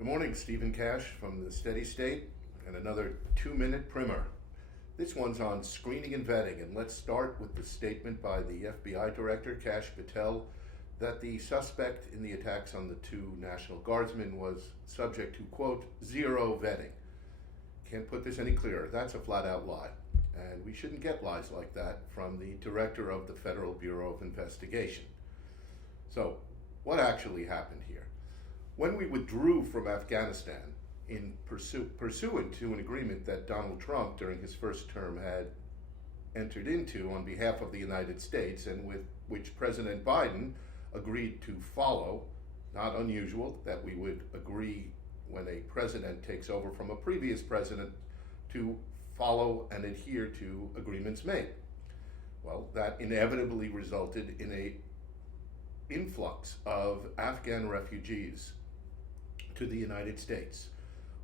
Good morning, Stephen Cash from the Steady State, and another 2-minute primer. This one's on screening and vetting, and let's start with the statement by the FBI Director, Kash Patel, that the suspect in the attacks on the two National Guardsmen was subject to, quote, zero vetting. Can't put this any clearer. That's a flat-out lie, and we shouldn't get lies like that from the Director of the Federal Bureau of Investigation. So, what actually happened here? When we withdrew from Afghanistan in pursuant to an agreement that Donald Trump during his first term had entered into on behalf of the United States and with which President Biden agreed to follow, not unusual that we would agree when a president takes over from a previous president to follow and adhere to agreements made. Well, that inevitably resulted in an influx of Afghan refugees to the United States.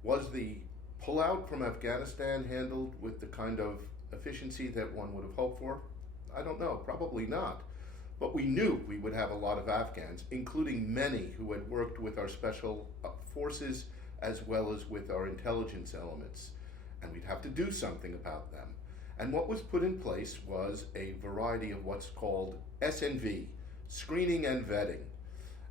Was the pullout from Afghanistan handled with the kind of efficiency that one would have hoped for? I don't know, probably not. But we knew we would have a lot of Afghans, including many who had worked with our special forces as well as with our intelligence elements. And we'd have to do something about them. And what was put in place was a variety of what's called SNV, screening and vetting.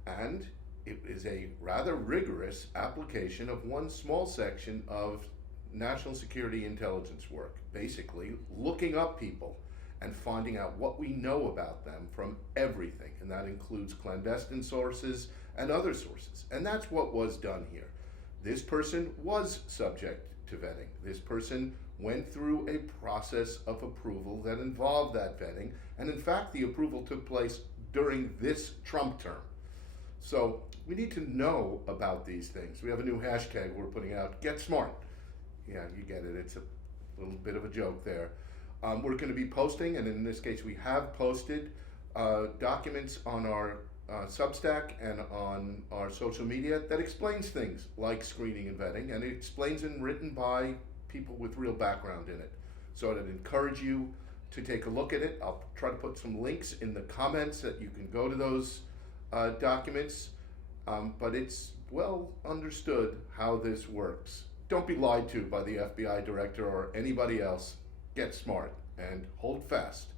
And it is a rather rigorous application of one small section of national security intelligence work, basically looking up people and finding out what we know about them from everything, and that includes clandestine sources and other sources. And that's what was done here. This person was subject to vetting. This person went through a process of approval that involved that vetting, and in fact the approval took place during this Trump term. So we need to know about these things. We have a new hashtag we're putting out, Get Smart. Yeah, you get it. It's a little bit of a joke there. We're going to be posting, and in this case we have posted documents on our Substack and on our social media that explains things like screening and vetting, and it explains and written by people with real background in it. So I'd encourage you to take a look at it. I'll try to put some links in the comments that you can go to those documents, but it's well understood how this works. Don't be lied to by the FBI director or anybody else. Get smart and hold fast.